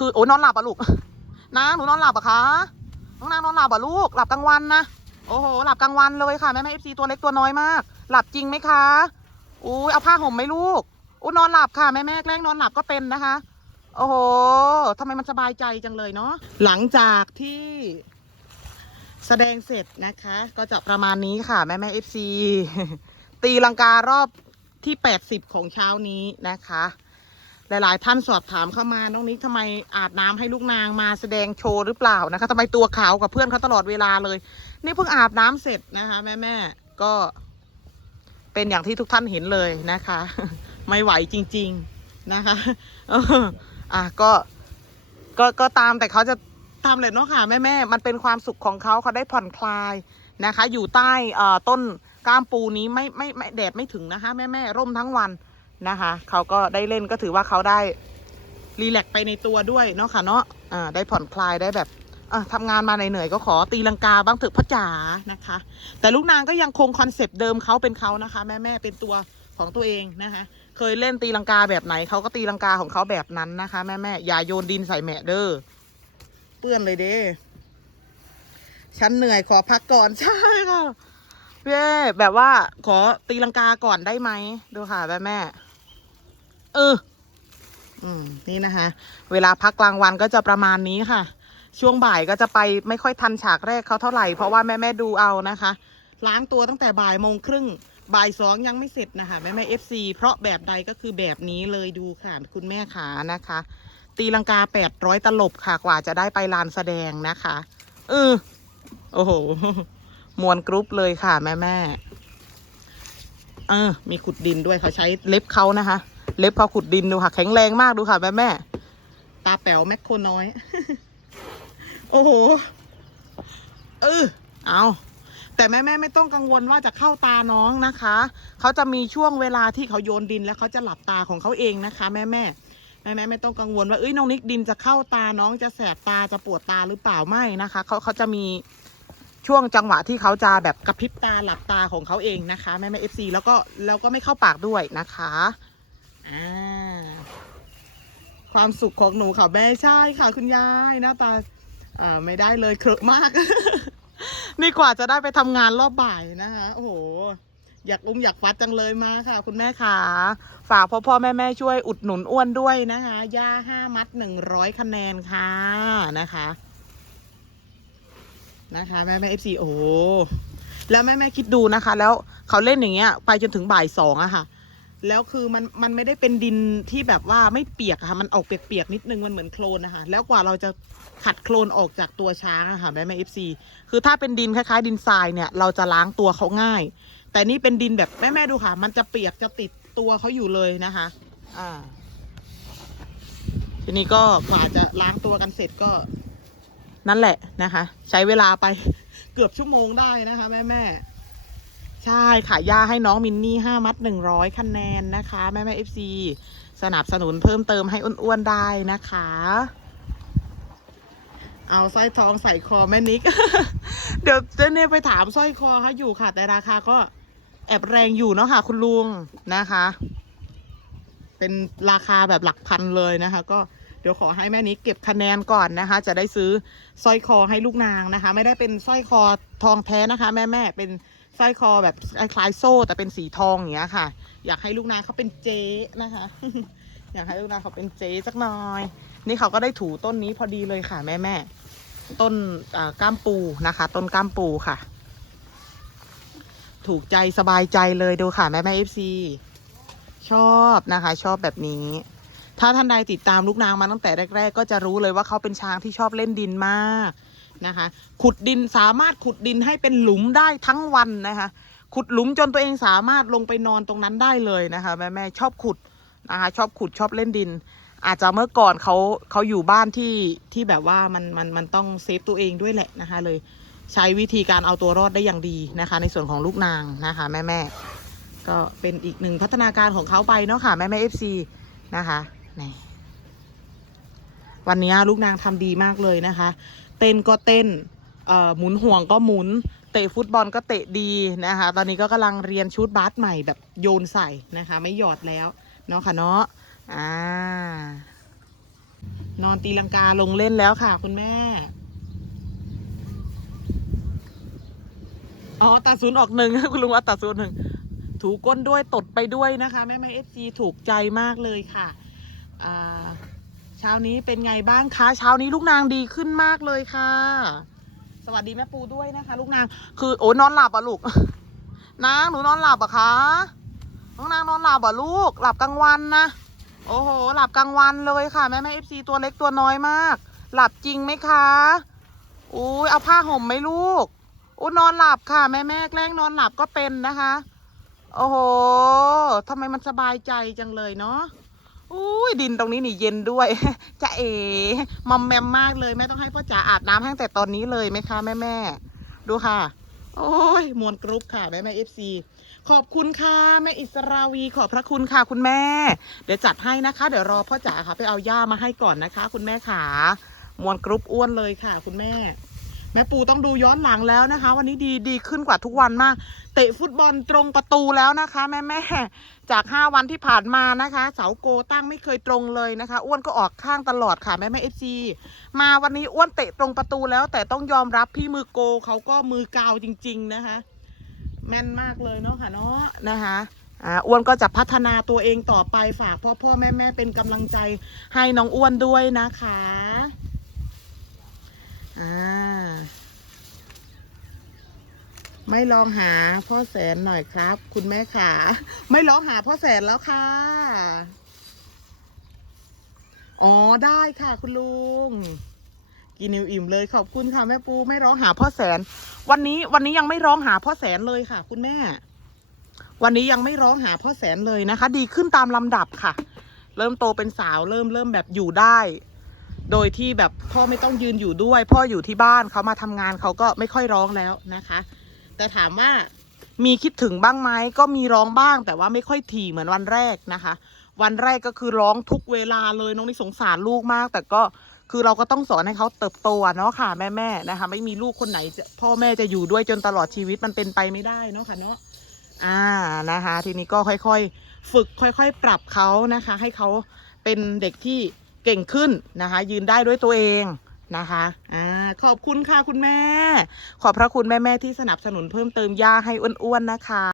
คือโอ้ยนอนหลับอะลูกนาหนูนอนหลับอะคะน้องนางนอนหลับอะลูกหลับกลางวันนะโอ้โหหลับกลางวันเลยค่ะแม่แม่เอฟซีตัวเล็กตัวน้อยมาก หลับจริงไหมคะอุ้ยเอาผ้าห่มไหมลูกอุ้นอนหลับค่ะแม่แม่แกล้งนอนหลับก็เป็นนะคะ โอ้โหทำไมมันสบายใจจังเลยเนาะหลังจากที่แสดงเสร็จนะคะ ก็จะประมาณนี้ค่ะ แม่แม่เอฟซีตีลังการอบที่80ของเช้านี้นะคะ หลาย ๆ ท่านสอบถามเข้ามาน้องนิกทำไมอาบน้ำให้ลูกนางมาแสดงโชว์หรือเปล่านะคะทำไมตัวขาวกับเพื่อนเขาตลอดเวลาเลย นี่เพิ่งอาบน้ำเสร็จนะคะ แม่แม่ก็เป็นอย่างที่ทุกท่านเห็นเลยนะคะ ไม่ไหวจริง ๆนะคะอออะก็ก็ก็ตามแต่เขาจะทำเลยเนาะค่ะแม่แม่มันเป็นความสุขของเขาเขาได้ผ่อนคลายนะคะ อยู่ใต้ต้นก้ามปูนี้ไม่ไม่ไม่แดดไม่ถึงนะคะ แม่แม่ร่มทั้งวัน นะคะเขาก็ได้เล่นก็ถือว่าเขาได้รีแลกซ์ไปในตัวด้วยเนาะค่ะเนาะอ่าได้ผ่อนคลายได้แบบทำงานมาเหนื่อยๆก็ขอตีลังกาบ้างเถอะพ่อจ๋านะคะ แต่ลูกนางก็ยังคงคอนเซปต์เดิมเขาเป็นเขานะคะ แม่แม่เป็นตัวของตัวเองนะคะ เคยเล่นตีลังกาแบบไหนเขาก็ตีลังกาของเขาแบบนั้นนะคะ แม่แม่อย่าโยนดินใส่แม่เด้อเปื้อนเลยเด้ฉันเหนื่อยขอพักก่อนใช่ค่ะพี่แบบว่าขอตีลังกาก่อนได้ไหมดูค่ะแม่แม่ เออ อืม นี่นะคะ เวลาพักกลางวันก็จะประมาณนี้ค่ะ ช่วงบ่ายก็จะไปไม่ค่อยทันฉากแรกเขาเท่าไหร่ เพราะว่าแม่แม่ดูเอานะคะ ล้างตัวตั้งแต่บ่ายโมงครึ่ง บ่ายสองยังไม่เสร็จนะคะ แม่แม่เอฟซีเพราะแบบใดก็คือแบบนี้เลยดูค่ะ คุณแม่ขานะคะ ตีลังกาแปดร้อยตลบค่ะ กว่าจะได้ไปลานแสดงนะคะ เออ โอ้โห มวนกรุ๊ปเลยค่ะ แม่แม่เออ มีขุดดินด้วยเขาใช้เล็บเขานะคะ เล็บเขาขุดดินดูค่ะ แข็งแรงมากดูค่ะแม่แม่ตาแป๋วแมคโครน้อย โอ้โห เออเอาแต่แม่แม่ไม่ต้องกังวลว่าจะเข้าตาน้องนะคะ เขาจะมีช่วงเวลาที่เขาโยนดินแล้วเขาจะหลับตาของเขาเองนะคะ แม่แม่แม่แม่ไม่ต้องกังวลว่าเอ้ยน้องนิกดินจะเข้าตาน้องจะแสบตาจะปวดตาหรือเปล่าไม่นะคะเขาเขาจะมีช่วงจังหวะที่เขาจะแบบกระพริบตาหลับตาของเขาเองนะคะ แม่แม่เอฟซีแล้วก็แล้วก็ไม่เข้าปากด้วยนะคะ อ่าความสุขของหนูค่ะแม่ใช่ค่ะ คุณยายหน้าตาอ่าไม่ได้เลยเครอะมาก นี่กว่าจะได้ไปทำงานรอบบ่ายนะคะโอ้โหอยากอุ้มอยากฟัดจังเลยมาค่ะ คุณแม่ค่ะฝากพ่อพ่อแม่แม่ช่วยอุดหนุนอ้วนด้วยนะคะย่าห้ามัดหนึ่งร้อยคะแนนค่ะนะคะ นะคะ แม่แม่เอฟซีโอ้แล้วแม่แม่คิดดูนะคะ แล้วเขาเล่นอย่างเงี้ย ไปจนถึงบ่ายสองอะค่ะ แล้วคือมันมันไม่ได้เป็นดินที่แบบว่าไม่เปียกค่ะ มันออกเปียกๆนิดนึงมันเหมือนโคลนนะคะแล้วกว่าเราจะขัดโคลนออกจากตัวช้างอะค่ะแม่แม่เอฟซีคือถ้าเป็นดินคล้ายๆ ดินทรายเนี่ยเราจะล้างตัวเขาง่าย แต่นี่เป็นดินแบบแม่แม่ๆดูค่ะ มันจะเปียกจะติดตัวเขาอยู่เลยนะคะ อ่า ทีนี้ก็กว่าจะล้างตัวกันเสร็จก็ นั่นแหละนะคะ ใช้เวลาไปเกือบชั่วโมงได้นะคะ แม่แม่ๆ ใช่ค่ะย่าให้น้องมินนี่ห้ามัดหนึ่งร้อยคะแนนนะคะ แม่แม่เอฟซีสนับสนุนเพิ่มเติมให้อ้วนๆได้นะคะ เอาสร้อยทองใส่คอแม่นิก เดี๋ยวเจเน่ไปถามสร้อยคอให้อยู่ค่ะ แต่ราคาก็แอบแรงอยู่เนาะค่ะ คุณลุงนะคะ เป็นราคาแบบหลักพันเลยนะคะ ก็เดี๋ยวขอให้แม่นิกเก็บคะแนนก่อนนะคะ จะได้ซื้อสร้อยคอให้ลูกนางนะคะ ไม่ได้เป็นสร้อยคอทองแท้นะคะ แม่แม่เป็น สร้อยคอแบบคล้ายโซ่แต่เป็นสีทองอย่างเงี้ยค่ะ อยากให้ลูกนาเขาเป็นเจ๊นะคะ อยากให้ลูกนาเขาเป็นเจ๊สักหน่อย นี่เขาก็ได้ถูต้นนี้พอดีเลยค่ะแม่แม่ต้นก้ามปูนะคะ ต้นก้ามปูค่ะ ถูกใจสบายใจเลยดูค่ะแม่แม่เอฟซีชอบนะคะ ชอบแบบนี้ ถ้าท่านใดติดตามลูกนางมาตั้งแต่แรก ๆ ก็จะรู้เลยว่าเขาเป็นช้างที่ชอบเล่นดินมาก นะคะ ขุดดินสามารถขุดดินให้เป็นหลุมได้ทั้งวันนะคะ ขุดหลุมจนตัวเองสามารถลงไปนอนตรงนั้นได้เลยนะคะแม่แม่ชอบขุดนะคะชอบขุดชอบเล่นดิน อาจจะเมื่อก่อนเขาเขาอยู่บ้านที่ที่แบบว่ามันมันมันต้องเซฟตัวเองด้วยแหละนะคะเลยใช้วิธีการเอาตัวรอดได้อย่างดีนะคะ ในส่วนของลูกนางนะคะแม่แม่ก็เป็นอีกหนึ่งพัฒนาการของเขาไปเนาะค่ะแม่แม่เอฟซีนะคะนี่ วันนี้ลูกนางทำดีมากเลยนะคะ เต้นก็เต้นหมุนห่วงก็หมุน เตะฟุตบอลก็เตะดีนะคะ ตอนนี้ก็กำลังเรียนชุดบาสใหม่แบบโยนใส่นะคะ ไม่หยอดแล้วเนาะค่ะเนาะอ่านอนตีลังกาลงเล่นแล้วค่ะ คุณแม่ อ๋อตัดศูนย์ออกหนึ่งคุณลุงว่าตัดศูนย์หนึ่งถูก้นด้วยตดไปด้วยนะคะ แม่แม่เอฟซีถูกใจมากเลยค่ะ อ่า เช้านี้เป็นไงบ้างคะ เช้านี้ลูกนางดีขึ้นมากเลยค่ะ สวัสดีแม่ปูด้วยนะคะ ลูกนาง คือโอ้นอนหลับอะลูก นางหนูนอนหลับอะคะน้องนางนอนหลับอะลูก หลับกลางวันนะ โอ้โห หลับกลางวันเลยค่ะแม่แม่เอฟซีตัวเล็กตัวน้อยมาก หลับจริงไหมคะอุ้ยเอาผ้าห่มไหมลูกอุ้นอนหลับค่ะ แม่แม่แกล้งนอนหลับก็เป็นนะคะ โอ้โหทำไมมันสบายใจจังเลยเนาะ อุ้ยดินตรงนี้นี่เย็นด้วยจะเอ๋มอมแมมมากเลยแม่ต้องให้พ่อจ๋าอาบน้ำให้ตั้งแต่ตอนนี้เลยไหมคะแม่แม่ดูค่ะ โอ้ยมวนกรุ๊ปค่ะแม่แม่เอฟซีขอบคุณค่ะแม่อิสราวีขอบพระคุณค่ะ คุณแม่ เดี๋ยวจัดให้นะคะ เดี๋ยวรอพ่อจ๋าค่ะไปเอาย่ามาให้ก่อนนะคะ คุณแม่ขามวนกรุ๊ปอ้วนเลยค่ะ คุณแม่ แม่ปูต้องดูย้อนหลังแล้วนะคะ วันนี้ดีดีขึ้นกว่าทุกวันมาก เตะฟุตบอลตรงประตูแล้วนะคะ แม่แม่จากห้าวันที่ผ่านมานะคะ เสาโกตั้งไม่เคยตรงเลยนะคะ อ้วนก็ออกข้างตลอดค่ะแม่แม่เอฟซีมาวันนี้อ้วนเตะตรงประตูแล้ว แต่ต้องยอมรับพี่มือโกเขาก็มือกาวจริง ๆนะคะ แม่นมากเลยเนาะค่ะเนาะนะคะอ่าอ้วนก็จะพัฒนาตัวเองต่อไปฝากพ่อพ่อแม่แม่เป็นกำลังใจให้น้องอ้วนด้วยนะคะ อ่า ไม่ลองหาพ่อแสนหน่อยครับ คุณแม่ขา ไม่ร้องหาพ่อแสนแล้วค่ะ อ๋อได้ค่ะคุณลุง กินนิวอิ่มเลยขอบคุณค่ะแม่ปูไม่ร้องหาพ่อแสน วันนี้วันนี้ยังไม่ร้องหาพ่อแสนเลยค่ะ คุณแม่ วันนี้ยังไม่ร้องหาพ่อแสนเลยนะคะ ดีขึ้นตามลำดับค่ะ เริ่มโตเป็นสาวเริ่มเริ่มแบบอยู่ได้ โดยที่แบบพ่อไม่ต้องยืนอยู่ด้วย พ่ออยู่ที่บ้านเขามาทำงานเขาก็ไม่ค่อยร้องแล้วนะคะ แต่ถามว่ามีคิดถึงบ้างไหมก็มีร้องบ้าง แต่ว่าไม่ค่อยถี่เหมือนวันแรกนะคะ วันแรกก็คือร้องทุกเวลาเลยน้องนี่สงสารลูกมาก แต่ก็คือเราก็ต้องสอนให้เขาเติบโตเนาะค่ะแม่แม่นะคะ ไม่มีลูกคนไหนพ่อแม่จะอยู่ด้วยจนตลอดชีวิตมันเป็นไปไม่ได้เนาะค่ะเนาะอ่านะคะ ทีนี้ก็ค่อยๆ ฝึกค่อยๆ ปรับเขานะคะ ให้เขาเป็นเด็กที่ เก่งขึ้นนะคะ ยืนได้ด้วยตัวเองนะคะอ่าขอบคุณค่ะคุณแม่ ขอบพระคุณแม่ๆที่สนับสนุนเพิ่มเติมย่าให้อ้วนๆนะคะ